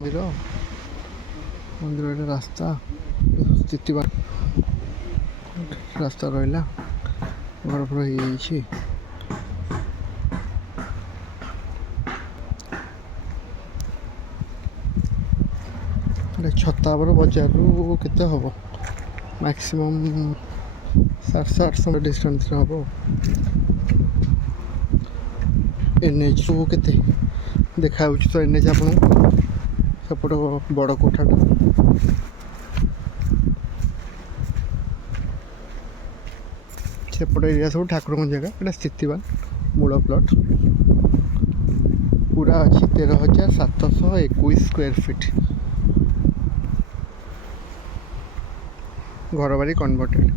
ମନ୍ଦିର ମନ୍ଦିରର ରାସ୍ତା ସ୍ଥିତିବାନ ରାସ୍ତା ରହିଲା, ଘର ଫର ହେଇଯାଇଛି। ଛତାବର ବଜାରରୁ କେତେ ହେବ? ମ୍ୟାକ୍ସିମମ୍ 700-800 ଡିଷ୍ଟାନ୍ସରେ ହେବ। NHରୁ କେତେ ଦେଖାଯାଉଛି ତ NH ଆପଣଙ୍କୁ ସେପଟ ବଡ଼ କୋଠାଟା। ସେପଟ ଏରିଆ ସବୁ ଠାକୁରଙ୍କ ଜାଗା। ଏଇଟା ସ୍ଥିତିବାନ ମୂଳ ପ୍ଲଟ୍ ପୁରା ଅଛି 13,721 ସ୍କୋୟାର ଫିଟ୍। ଘର ବାରି କନଭର୍ଟେଡ଼।